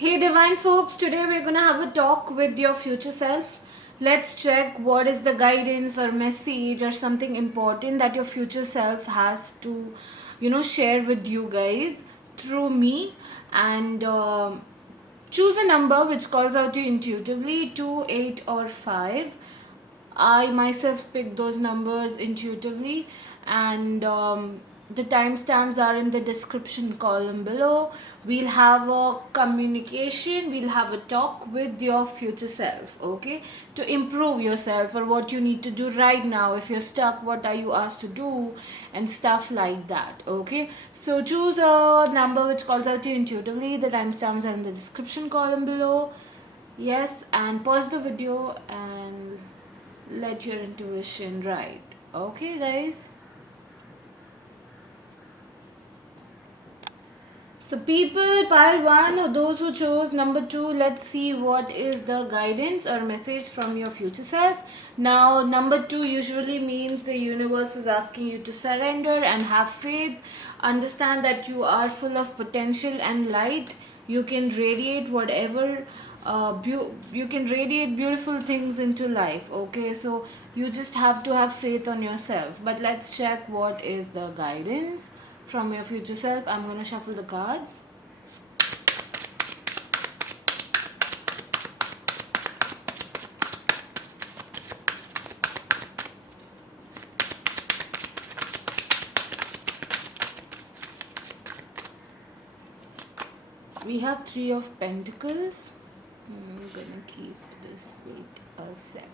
Hey divine folks, today we're gonna have a talk with your future self. Let's check what is the guidance or message or something important that your future self has to, share with you guys through me. And choose a number which calls out to you intuitively 2, 8, or 5. I myself picked those numbers intuitively, and the timestamps are in the description column below. We'll have a communication, we'll have a talk with your future self, okay? To improve yourself or what you need to do right now. If you're stuck, what are you asked to do, and stuff like that, okay? So choose a number which calls out to you intuitively. The timestamps are in the description column below. Yes, and pause the video and let your intuition ride. Okay, guys. So, people, pile one, or those who chose number two, let's see what is the guidance or message from your future self. Now, number two usually means the universe is asking you to surrender and have faith. Understand that you are full of potential and light. You can radiate whatever you can radiate beautiful things into life. Okay, so you just have to have faith on yourself. But let's check what is the guidance from your future self. I'm gonna shuffle the cards. We have Three of Pentacles. I'm gonna keep this. Wait a sec.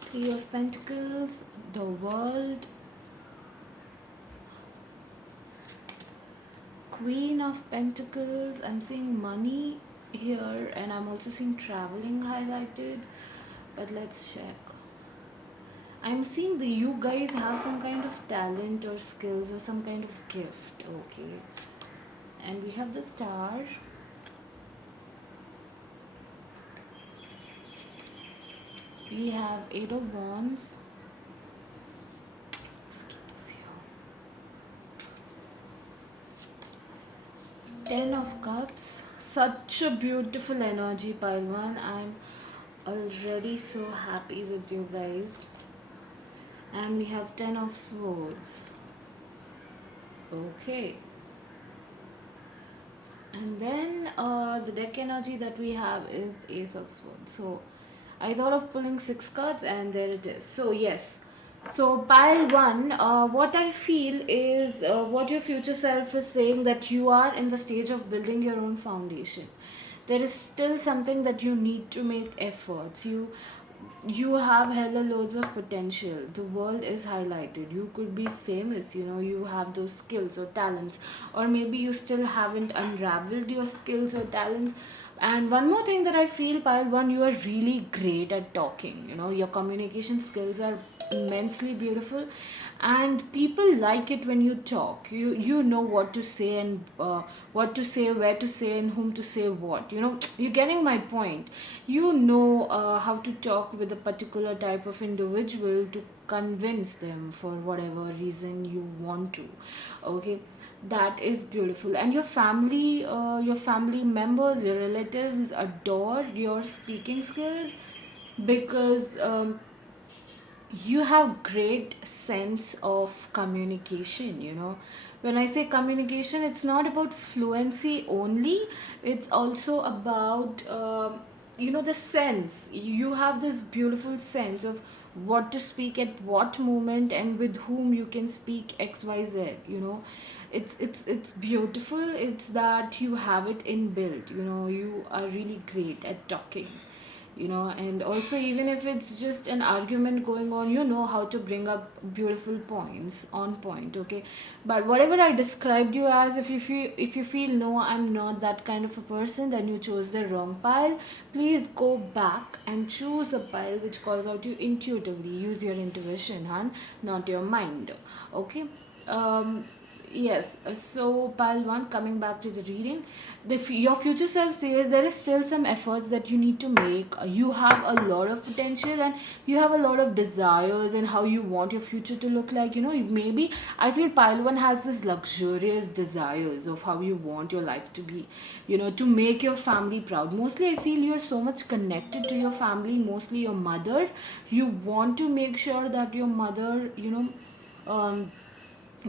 Three of Pentacles, the World, Queen of Pentacles. I'm seeing money here, and I'm also seeing traveling highlighted. But let's check. I'm seeing that you guys have some kind of talent or skills or some kind of gift. Okay. And we have the Star. We have Eight of Wands. Let's keep this here. Ten of Cups. Such a beautiful energy, pile one. I'm already so happy with you guys. And we have Ten of Swords. Okay. And then the deck energy that we have is Ace of Swords. So I thought of pulling 6 cards, and there it is. So yes. So pile one, what I feel is what your future self is saying, that you are in the stage of building your own foundation. There is still something that you need to make efforts. You have hella loads of potential. The world is highlighted. You could be famous, you have those skills or talents, or maybe you still haven't unraveled your skills or talents. And one more thing that I feel, pile one, you are really great at talking. Your communication skills are immensely beautiful, and people like it when you talk. You know what to say, and what to say, where to say, and whom to say what. You're getting my point. You know how to talk with a particular type of individual to convince them for whatever reason you want to. Okay, that is beautiful. And your family members, your relatives adore your speaking skills, because you have great sense of communication. When I say communication, it's not about fluency only. It's also about the sense. You have this beautiful sense of what to speak at what moment and with whom you can speak XYZ. It's beautiful. It's that you have it inbuilt. You are really great at talking. And also, even if it's just an argument going on, you know how to bring up beautiful points on point. Okay, but whatever I described you as, if you feel no, I'm not that kind of a person, then you chose the wrong pile. Please go back and choose a pile which calls out you intuitively. Use your intuition, not your mind. Okay. um Yes, so pile one, coming back to the reading, your future self says there is still some efforts that you need to make. You have a lot of potential and you have a lot of desires and how you want your future to look like. Maybe I feel pile one has this luxurious desires of how you want your life to be, to make your family proud. Mostly, I feel you're so much connected to your family, mostly your mother. You want to make sure that your mother, um,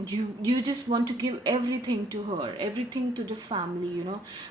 you just want to give everything to her, everything to the family.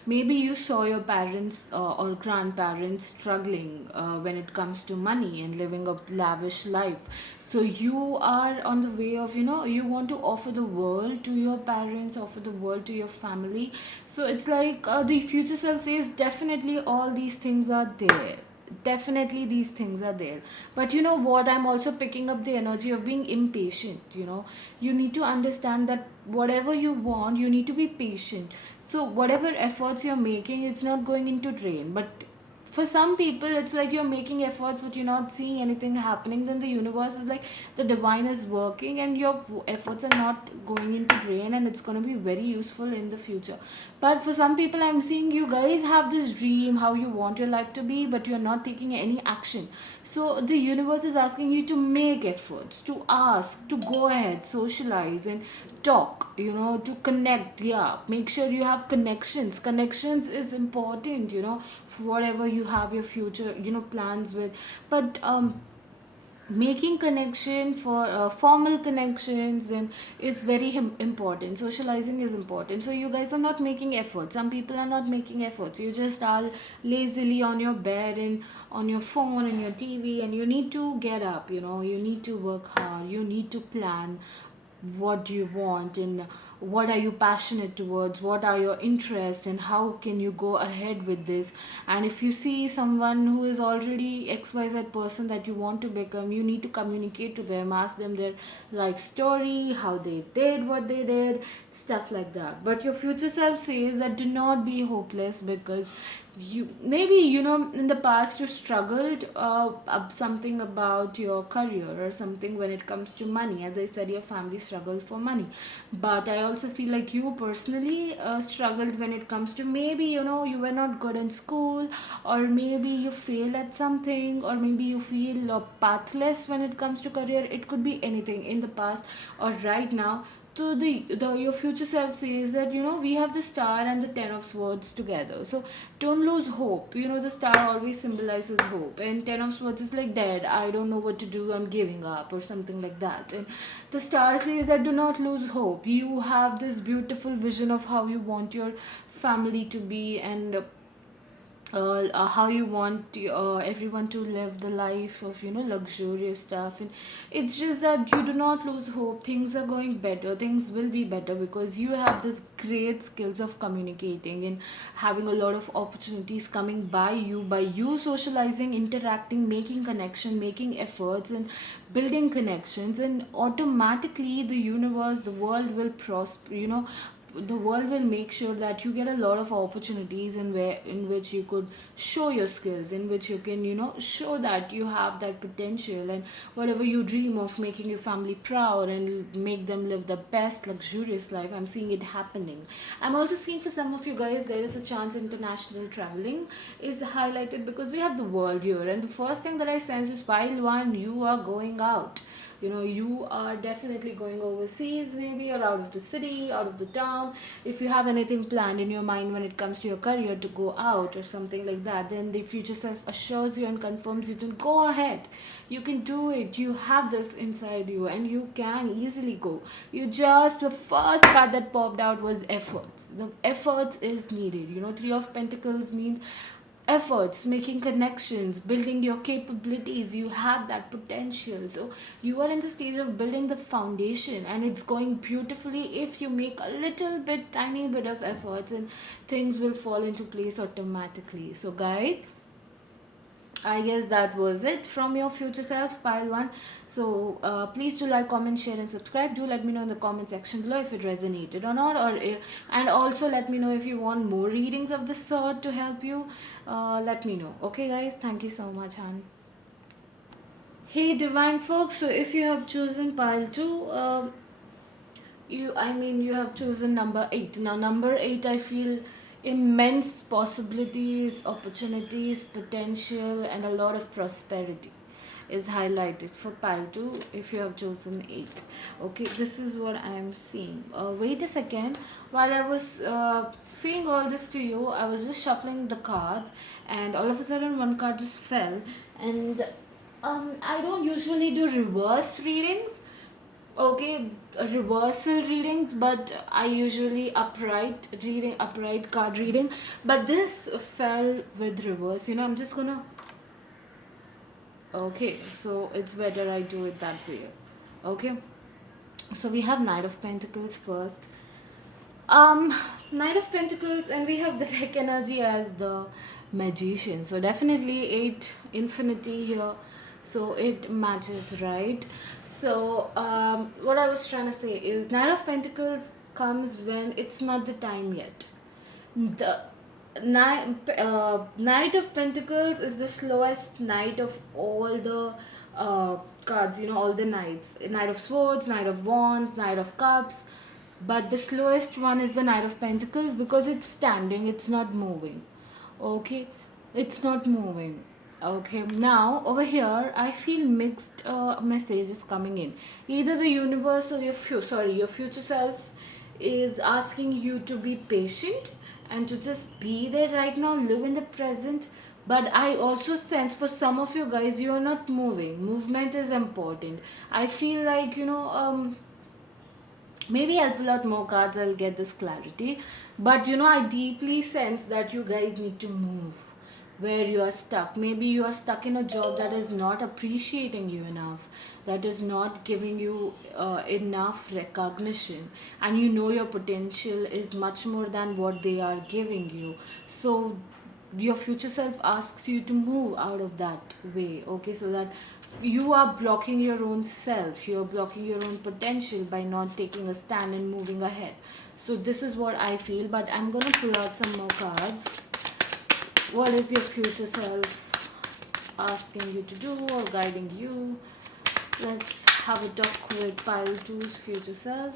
Maybe you saw your parents or grandparents struggling when it comes to money and living a lavish life. So you are on the way of, you want to offer the world to your parents, offer the world to your family. So it's like, the future self says definitely all these things are there, definitely these things are there. But you know what, I'm also picking up the energy of being impatient. You need to understand that whatever you want, you need to be patient. So whatever efforts you're making, it's not going into drain. But for some people, it's like you're making efforts but you're not seeing anything happening. Then the universe is like, the divine is working and your efforts are not going into drain, and it's going to be very useful in the future. But for some people, I'm seeing you guys have this dream how you want your life to be, but you're not taking any action. So the universe is asking you to make efforts, to ask, to go ahead, socialize and talk, to connect. Yeah, make sure you have connections. Connections is important, for whatever you have your future, plans with. But making connection for formal connections and is very important. Socializing is important. So you guys are not making efforts, some people are not making efforts. You just are lazily on your bed and on your phone and your TV, and you need to get up. You need to work hard, you need to plan what do you want, and what are you passionate towards, what are your interests, and how can you go ahead with this. And if you see someone who is already xyz person that you want to become, you need to communicate to them, ask them their life story, how they did what they did, stuff like that. But your future self says that do not be hopeless, because you maybe, in the past you struggled something about your career or something when it comes to money. As I said, your family struggled for money. But I also feel like you personally struggled when it comes to, maybe, you were not good in school, or maybe you failed at something, or maybe you feel pathless when it comes to career. It could be anything in the past or right now. So the your future self says that, we have the star and the 10 of swords together. So don't lose hope. The star always symbolizes hope, and 10 of swords is like dead, I don't know what to do, I'm giving up, or something like that. And the star says that do not lose hope. You have this beautiful vision of how you want your family to be, and how you want everyone to live the life of, luxurious stuff. And it's just that you do not lose hope. Things are going better, things will be better, because you have this great skills of communicating and having a lot of opportunities coming by you socializing, interacting, making connection, making efforts and building connections. And automatically the universe, the world will prosper. The world will make sure that you get a lot of opportunities in which you could show your skills, in which you can, show that you have that potential. And whatever you dream of, making your family proud and make them live the best luxurious life, I'm seeing it happening. I'm also seeing for some of you guys there is a chance international traveling is highlighted, because we have the world here, and the first thing that I sense is, while one, you are going out. You are definitely going overseas, maybe, or out of the city, out of the town. If you have anything planned in your mind when it comes to your career to go out or something like that, then the future self assures you and confirms you to go ahead. You can do it. You have this inside you and you can easily go. You just, the first card that popped out was efforts. The efforts is needed. Three of Pentacles means efforts, making connections, building your capabilities. You have that potential. So you are in the stage of building the foundation, and it's going beautifully if you make a little bit, tiny bit of efforts, and things will fall into place automatically. So guys, I guess that was it from your future self, pile one. So please do like, comment, share, and subscribe. Do let me know in the comment section below if it resonated or not, and also let me know if you want more readings of this sort to help you. Let me know. Okay, guys. Thank you so much, hon. Hey, divine folks. So if you have chosen pile two, you have chosen number 8. Now number 8, I feel immense possibilities, opportunities, potential, and a lot of prosperity is highlighted for pile 2 if you have chosen 8. Okay, this is what I am seeing. Wait a second. While I was saying all this to you, I was just shuffling the cards, and all of a sudden one card just fell. And I don't usually do reverse readings, okay, reversal readings, but I usually upright card reading, but this fell with reverse. I'm just gonna, okay, so it's better I do it that way. Okay, so we have Knight of Pentacles first. um Knight of Pentacles, and we have the deck energy as the Magician, so definitely 8 infinity here, so it matches, right? So what I was trying to say is Knight of Pentacles comes when it's not the time yet. The Knight of Pentacles is the slowest knight of all the cards, all the knights. Knight of Swords, Knight of Wands, Knight of Cups. But the slowest one is the Knight of Pentacles because it's standing, it's not moving. Okay, it's not moving. Okay, now over here I feel mixed messages coming in. Either the universe or your future self is asking you to be patient and to just be there right now, live in the present. But I also sense for some of you guys, you are not moving. Movement is important. I feel like, maybe I'll pull out more cards, I'll get this clarity. But I deeply sense that you guys need to move where you are stuck. Maybe you are stuck in a job that is not appreciating you enough, that is not giving you enough recognition, and your potential is much more than what they are giving you. So your future self asks you to move out of that way, okay, so that you are blocking your own self, you are blocking your own potential by not taking a stand and moving ahead. So this is what I feel, but I'm gonna pull out some more cards. What is your future self asking you to do or guiding you? Let's have a talk with pile two's future self.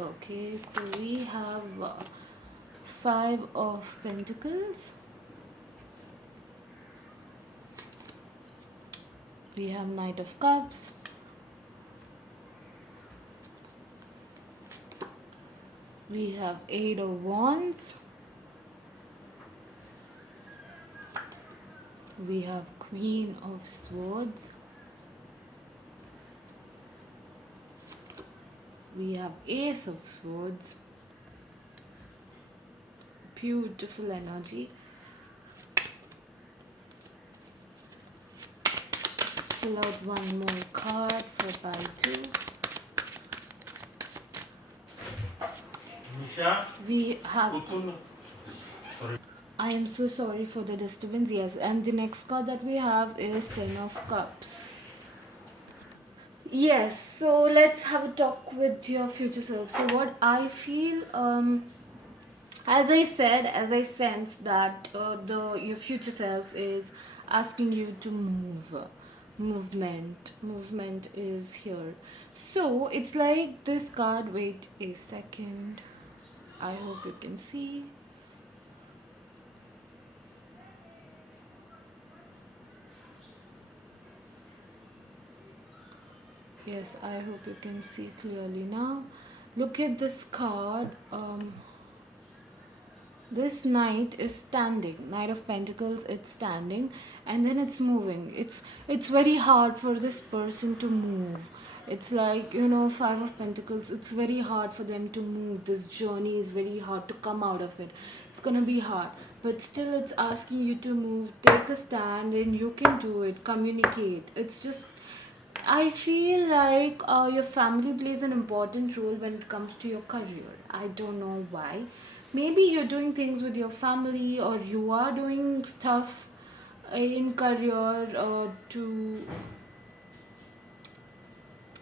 Okay, so we have Five of Pentacles. We have Knight of Cups. We have Eight of Wands. We have Queen of Swords. We have Ace of Swords. Beautiful energy. Just pull out one more card for pile 2. Nisha, We have, Putun. Sorry. I am so sorry for the disturbance, yes, and the next card that we have is Ten of Cups. Yes, so let's have a talk with your future self. So what I feel, as I said, as I sense that your future self is asking you to move. Movement is here. So it's like this card. Wait a second. I hope you can see. Yes, I hope you can see clearly now. Look at this card. This knight is standing. Knight of Pentacles, it's standing, and then it's moving. It's very hard for this person to move. It's like, Five of Pentacles, it's very hard for them to move. This journey is very hard to come out of it. It's gonna be hard, but still it's asking you to move, take a stand, and you can do it. Communicate. It's just, I feel like your family plays an important role when it comes to your career. I don't know why. Maybe you're doing things with your family, or you are doing stuff in career to,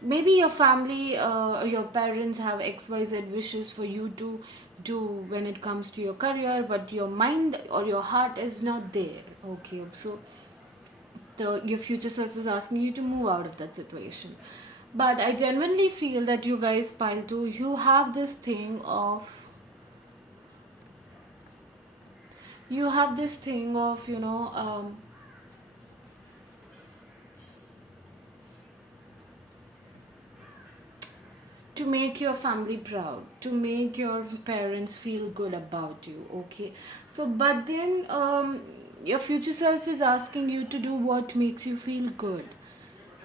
maybe your family or your parents have XYZ wishes for you to do when it comes to your career, but your mind or your heart is not there. Okay, so that your future self is asking you to move out of that situation. But I genuinely feel that you guys, pile 2, you have this thing of, to make your family proud, to make your parents feel good about you, okay? So, but then your future self is asking you to do what makes you feel good,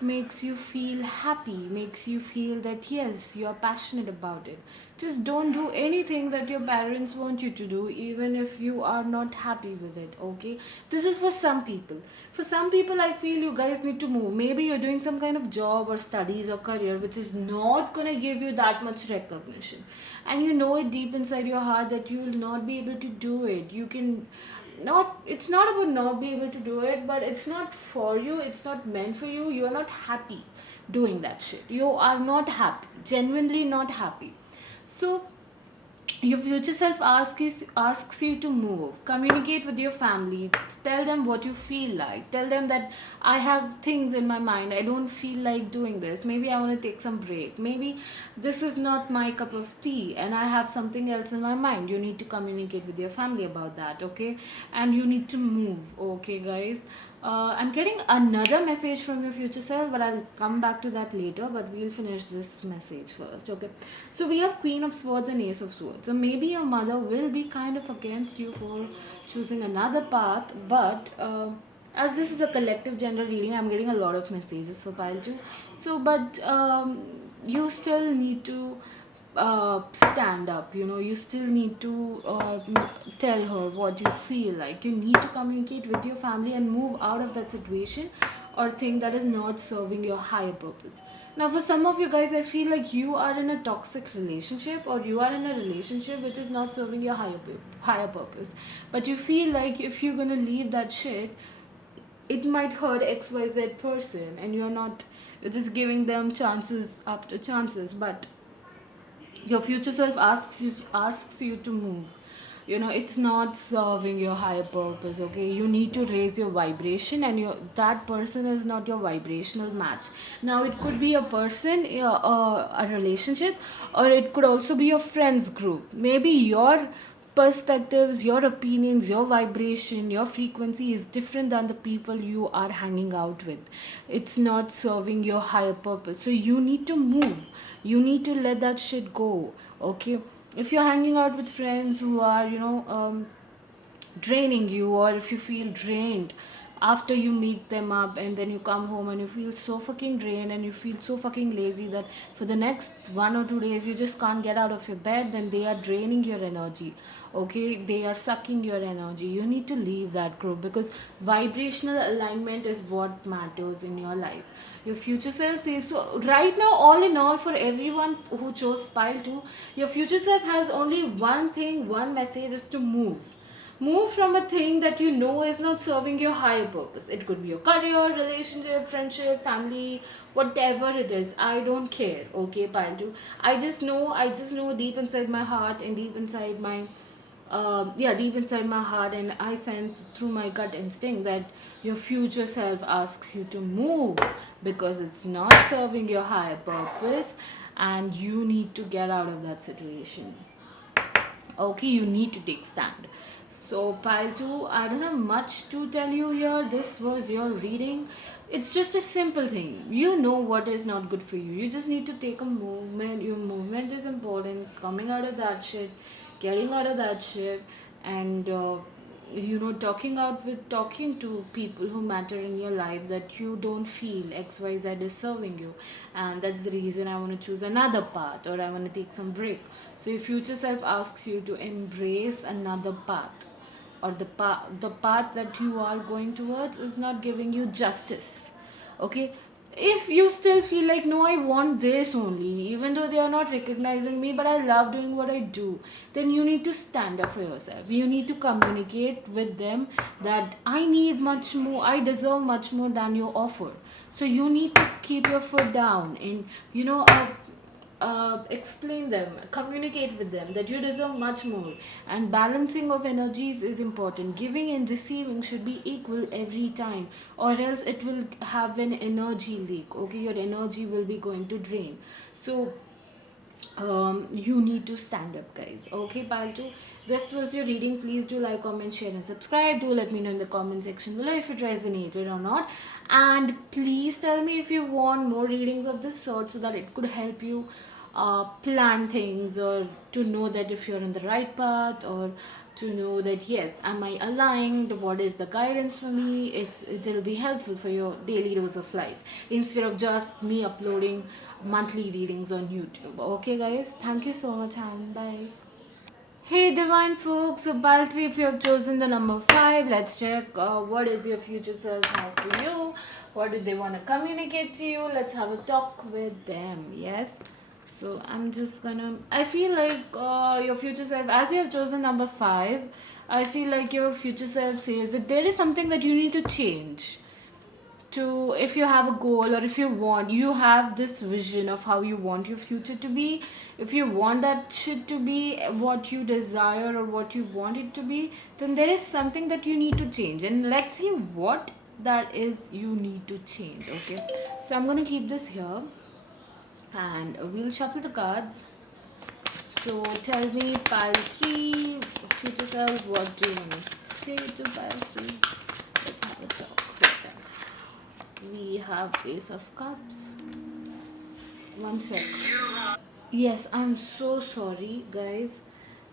makes you feel happy, makes you feel that yes, you are passionate about it. Just don't do anything that your parents want you to do, even if you are not happy with it, okay? This is for some people. For some people, I feel you guys need to move. Maybe you're doing some kind of job or studies or career which is not gonna give you that much recognition. And you know it deep inside your heart that you will not be able to do it. You can not, it's not about not being able to do it, but it's not for you, it's not meant for you. You're not happy doing that shit. You are not happy, genuinely not happy. So your future self asks you to move, communicate with your family, tell them what you feel like, tell them that I have things in my mind, I don't feel like doing this, maybe I want to take some break, maybe this is not my cup of tea and I have something else in my mind. You need to communicate with your family about that, okay? And you need to move, okay guys? I'm getting another message from your future self, but I'll come back to that later. But we'll finish this message first, okay? So we have Queen of Swords and Ace of Swords. So maybe your mother will be kind of against you for choosing another path, but as this is a collective gender reading, I'm getting a lot of messages for pile 2. So, but you still need to stand up, you still need to tell her what you feel like. You need to communicate with your family and move out of that situation or thing that is not serving your higher purpose. Now for some of you guys, I feel like you are in a toxic relationship or you are in a relationship which is not serving your higher purpose, but you feel like if you're going to leave that shit, it might hurt XYZ person, and you're just giving them chances after chances. But your future self asks you to move. It's not serving your higher purpose, okay? You need to raise your vibration, and that person is not your vibrational match. Now it could be a person, a relationship, or it could also be your friends group. Maybe your perspectives, your opinions, your vibration, your frequency is different than the people you are hanging out with. It's not serving your higher purpose. So you need to move. You need to let that shit go. Okay? If you're hanging out with friends who are, draining you, or if you feel drained after you meet them up and then you come home and you feel so fucking drained and you feel so fucking lazy that for the next 1 or 2 days you just can't get out of your bed, then they are draining your energy, okay? They are sucking your energy. You need to leave that group, because vibrational alignment is what matters in your life. Your future self says so. Right now, all in all, for everyone who chose pile 2, your future self has only one thing, one message, is to move from a thing that you know is not serving your higher purpose. It could be your career, relationship, friendship, family, whatever it is. I don't care, okay, pile 2. I just know deep inside my heart and deep inside my deep inside my heart, and I sense through my gut instinct that your future self asks you to move because it's not serving your higher purpose, and you need to get out of that situation. Okay, you need to take stand. So pile 2, I don't have much to tell you here. This was your reading. It's just a simple thing. You know what is not good for you. You just need to take a movement. Your movement is important. Coming out of that shit, getting out of that shit, and talking to people who matter in your life, that you don't feel XYZ is serving you, and that's the reason I want to choose another path, or I want to take some break. So your future self asks you to embrace another path, or the path that you are going towards is not giving you justice, okay? If you still feel like, no, I want this only, even though they are not recognizing me, but I love doing what I do, then you need to stand up for yourself. You need to communicate with them that I need much more, I deserve much more than you offer. So you need to keep your foot down, and explain them, communicate with them that you deserve much more. And balancing of energies is important. Giving and receiving should be equal every time, or else it will have an energy leak. Okay, your energy will be going to drain. So you need to stand up, guys. Okay, pile 2, this was your reading. Please do like, comment, share and subscribe. Do let me know in the comment section below if it resonated or not, and please tell me if you want more readings of this sort, so that it could help you plan things, or to know that if you're on the right path, or to know that yes, am I aligned, what is the guidance for me. It'll be helpful for your daily dose of life, instead of just me uploading monthly readings on YouTube. Okay guys, thank you so much and bye. Hey divine folks, so pile 3, if you have chosen the number 5, let's check what is your future self have for you, what do they want to communicate to you. Let's have a talk with them. Yes, so I'm just gonna, I feel like your future self, as you have chosen number 5, I feel like your future self says that there is something that you need to change. To, if you have a goal, or if you want, you have this vision of how you want your future to be, if you want that shit to be what you desire or what you want it to be, then there is something that you need to change, and let's see what that is you need to change. Okay, so I'm gonna keep this here and we'll shuffle the cards. So tell me, pile 3, future self, what do you want to say to pile 3? Let's have a talk with them. We have Ace of Cups. One sec. Yes, I'm so sorry, guys.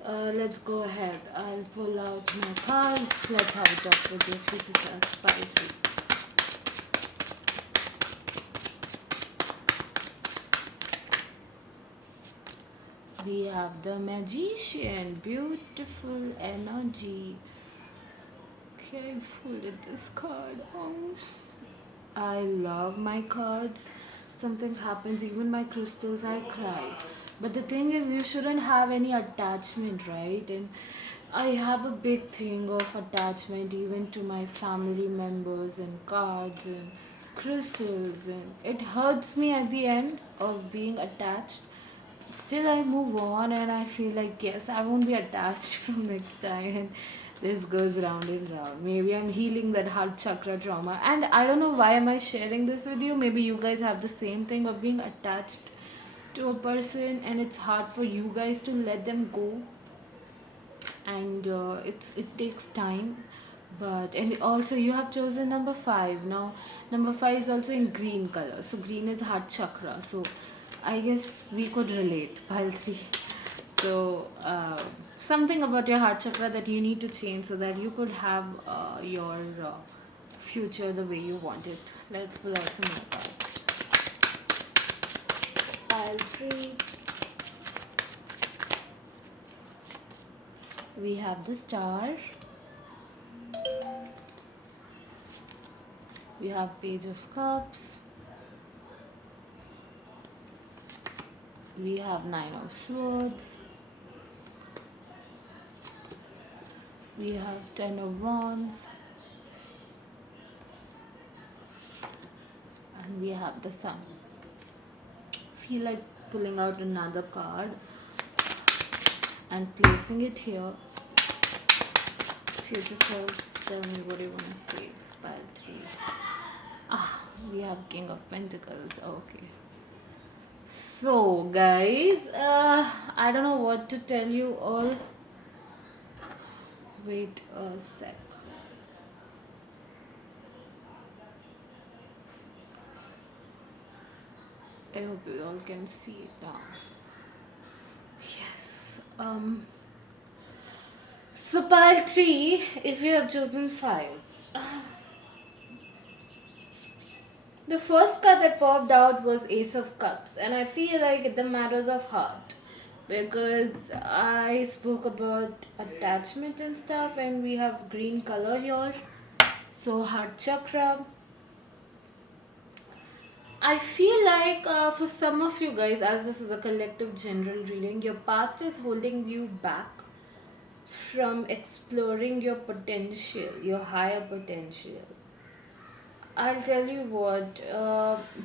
Let's go ahead. I'll pull out my cards. Let's have a talk with your future self. Pile 3. We have the Magician. Beautiful energy. Okay, I folded this card. Oh. I love my cards. Something happens, even my crystals, I cry. But the thing is, you shouldn't have any attachment, right? And I have a big thing of attachment, even to my family members, and cards and crystals, and it hurts me at the end of being attached. Still, I move on, and I feel like yes, I won't be attached from next time. And this goes round and round. Maybe I'm healing that heart chakra trauma, and I don't know why am I sharing this with you. Maybe you guys have the same thing of being attached to a person, and it's hard for you guys to let them go, and it takes time. But and also you have chosen number 5. Now number 5 is also in green color, so green is heart chakra, so I guess we could relate. Pile 3. So something about your heart chakra that you need to change, so that you could have your future the way you want it. Let's pull out some more cards. Pile 3. We have the Star. We have Page of Cups. We have 9 of Swords. We have 10 of Wands. And we have the Sun. Feel like pulling out another card and placing it here. Future self, tell me what you want to say. Pile 3. We have King of Pentacles. Okay. So guys, I don't know what to tell you all. Wait a sec. I hope you all can see it now. Yes. So pile 3, if you have chosen 5. The first card that popped out was Ace of Cups, and I feel like the matters of heart, because I spoke about attachment and stuff, and we have green color here, so heart chakra. I feel like for some of you guys, as this is a collective general reading, your past is holding you back from exploring your potential, your higher potential. I'll tell you what,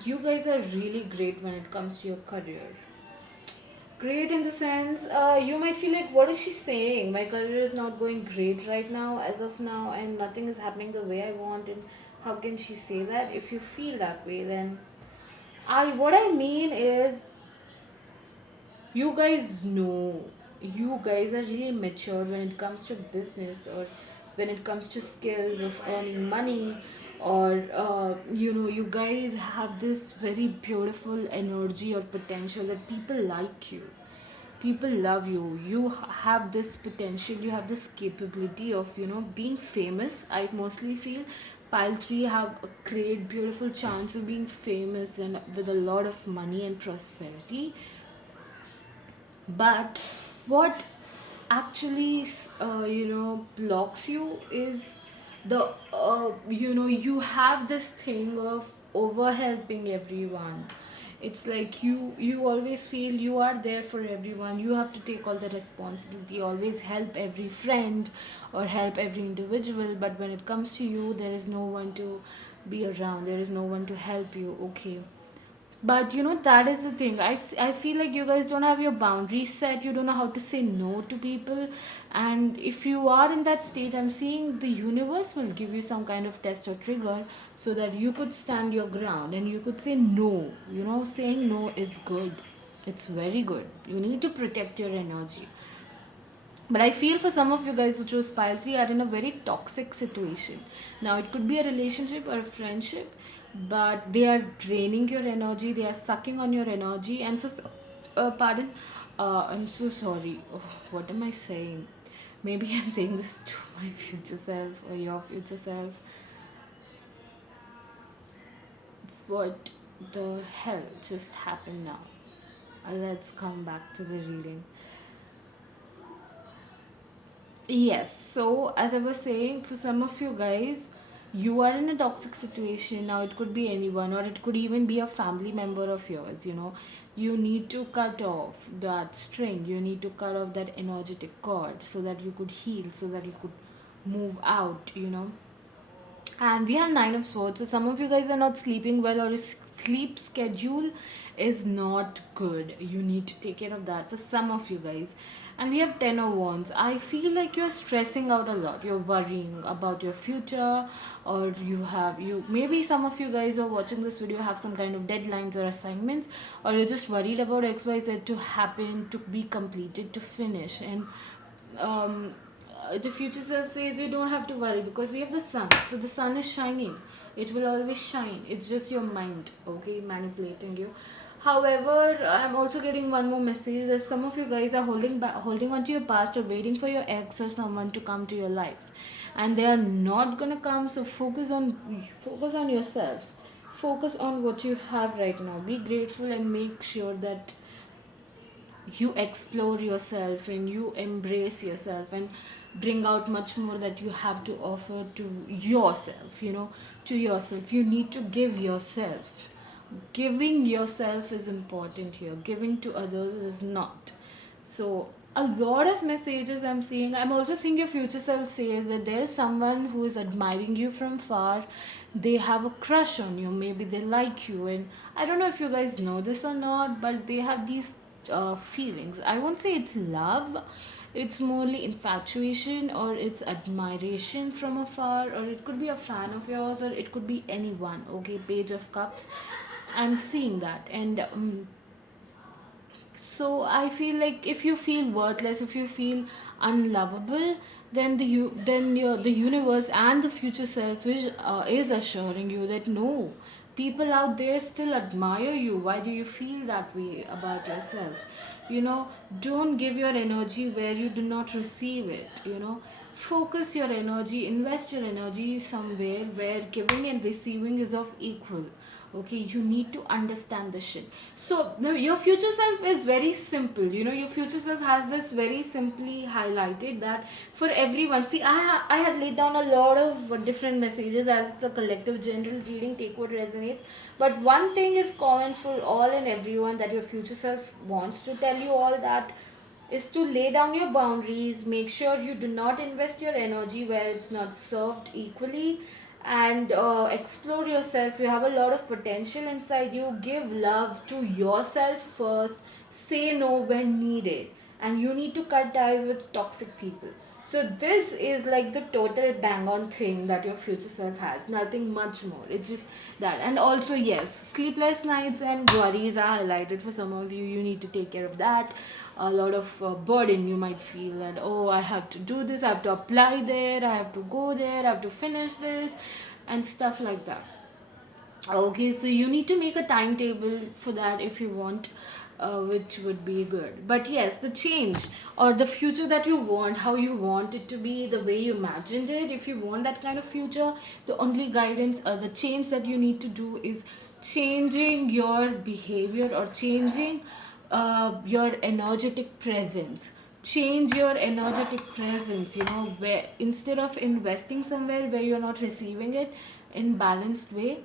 you guys are really great when it comes to your career. Great in the sense, you might feel like, what is she saying? My career is not going great right now, as of now, and nothing is happening the way I want. And how can she say that? If you feel that way, then what I mean is, you guys know, you guys are really mature when it comes to business, or when it comes to skills of earning money, or you guys have this very beautiful energy or potential that people like you, people love you, you have this potential, you have this capability of being famous. I mostly feel pile 3 have a great beautiful chance of being famous and with a lot of money and prosperity. But what actually blocks you is the you have this thing of over helping everyone. It's like you always feel you are there for everyone, you have to take all the responsibility, always help every friend or help every individual, but when it comes to you, there is no one to be around, there is no one to help you. Okay, but that is the thing. I feel like you guys don't have your boundaries set, you don't know how to say no to people. And if you are in that stage, I'm seeing the universe will give you some kind of test or trigger, so that you could stand your ground and you could say no. Saying no is good, it's very good. You need to protect your energy. But I feel for some of you guys who chose pile 3 are in a very toxic situation. Now, it could be a relationship or a friendship, but they are draining your energy, they are sucking on your energy. And pardon, I'm so sorry. Oh, what am I saying? Maybe I'm saying this to my future self or your future self. What the hell just happened now? Let's come back to the reading. Yes, so as I was saying, for some of you guys, you are in a toxic situation. Now, it could be anyone, or it could even be a family member of yours. You need to cut off that string, you need to cut off that energetic cord so that you could heal, so that you could move out. And we have nine of swords, so some of you guys are not sleeping well, or your sleep schedule is not good. You need to take care of that for some of you guys. And we have 10 of wands. I feel like you're stressing out a lot, you're worrying about your future, or you maybe some of you guys are watching this video have some kind of deadlines or assignments, or you're just worried about xyz to happen, to be completed, to finish. And um the future self says you don't have to worry, because we have the sun, so the sun is shining, it will always shine. It's just your mind, okay, manipulating you. However, I'm also getting one more message that some of you guys are holding on to your past, or waiting for your ex or someone to come to your life, and they are not gonna come. So focus on yourself, focus on what you have right now, be grateful, and make sure that you explore yourself and you embrace yourself, and bring out much more that you have to offer to yourself. To yourself, you need to give yourself. Giving yourself is important here, giving to others is not. So a lot of messages I'm seeing. I'm also seeing your future self says that there is someone who is admiring you from far. They have a crush on you, maybe they like you. And I don't know if you guys know this or not, but they have these feelings. I won't say it's love, it's morely infatuation, or it's admiration from afar, or it could be a fan of yours, or it could be anyone. Okay, page of cups, I'm seeing that. And so I feel like if you feel worthless, if you feel unlovable, then the universe and the future self is assuring you that no, people out there still admire you. Why do you feel that way about yourself? Don't give your energy where you do not receive it. Focus your energy, invest your energy somewhere where giving and receiving is of equal. Okay, you need to understand the shit. So your future self is very simple. Your future self has this very simply highlighted that for everyone. See, I had laid down a lot of different messages, as it's a collective general reading, take what resonates. But one thing is common for all and everyone, that your future self wants to tell you all that is to lay down your boundaries, make sure you do not invest your energy where it's not served equally, and explore yourself. You have a lot of potential inside you. Give love to yourself first. Say no when needed, and you need to cut ties with toxic people. So this is like the total bang on thing that your future self has. Nothing much more. It's just that. And also, yes, sleepless nights and worries are highlighted for some of you. You need to take care of that. A lot of burden you might feel that, oh, I have to do this, I have to apply there, I have to go there, I have to finish this, and stuff like that. Okay, so you need to make a timetable for that if you want, which would be good. But yes, the change or the future that you want, how you want it to be, the way you imagined it, if you want that kind of future, the only guidance, the change that you need to do is changing your behavior or changing your energetic presence. Change your energetic presence, where instead of investing somewhere where you're not receiving it in balanced way,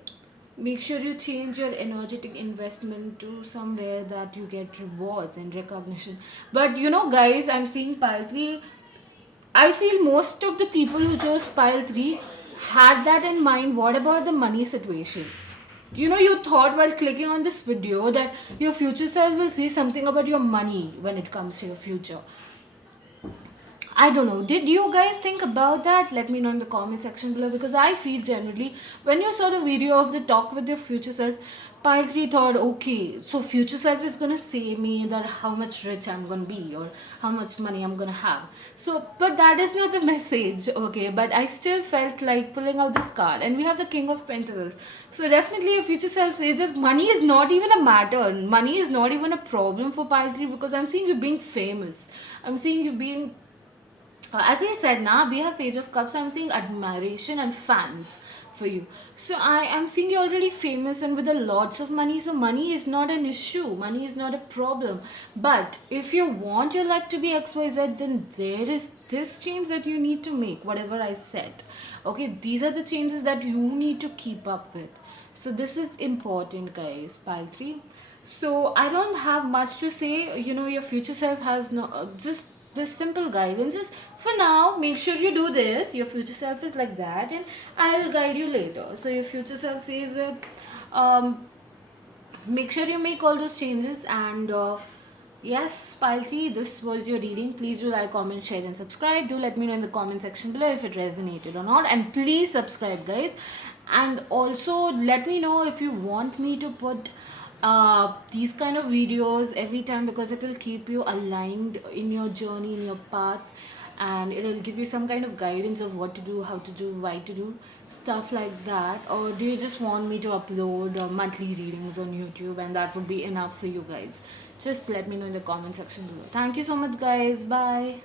make sure you change your energetic investment to somewhere that you get rewards and recognition. But guys, I'm seeing pile 3. I feel most of the people who chose pile 3 had that in mind. What about the money situation? You thought while clicking on this video that your future self will say something about your money when it comes to your future. I don't know. Did you guys think about that? Let me know in the comment section below, because I feel generally when you saw the video of the talk with your future self, Pile 3 thought, okay, so future self is gonna say me that how much rich I'm gonna be or how much money I'm gonna have. So, but that is not the message, okay? But I still felt like pulling out this card, and we have the King of Pentacles. So definitely, your future self says that money is not even a matter. Money is not even a problem for Pile 3, because I'm seeing you being famous. I'm seeing you being as I said, now we have Page of Cups. I'm seeing admiration and fans for you. So I am seeing you already famous and with a lots of money. So money is not an issue. Money is not a problem. But if you want your life to be XYZ, then there is this change that you need to make. Whatever I said. Okay, these are the changes that you need to keep up with. So this is important, guys. Pile 3. So I don't have much to say. Your future self has no just this simple guidance. Just for now, make sure you do this. Your future self is like that, and I'll guide you later. So your future self says that make sure you make all those changes. And yes, Pile 3, this was your reading. Please do like, comment, share, and subscribe. Do let me know in the comment section below if it resonated or not, and please subscribe, guys. And also let me know if you want me to put these kind of videos every time, because it will keep you aligned in your journey, in your path, and it will give you some kind of guidance of what to do, how to do, why to do, stuff like that. Or do you just want me to upload monthly readings on YouTube and that would be enough for you guys? Just let me know in the comment section below. Thank you so much, guys. Bye.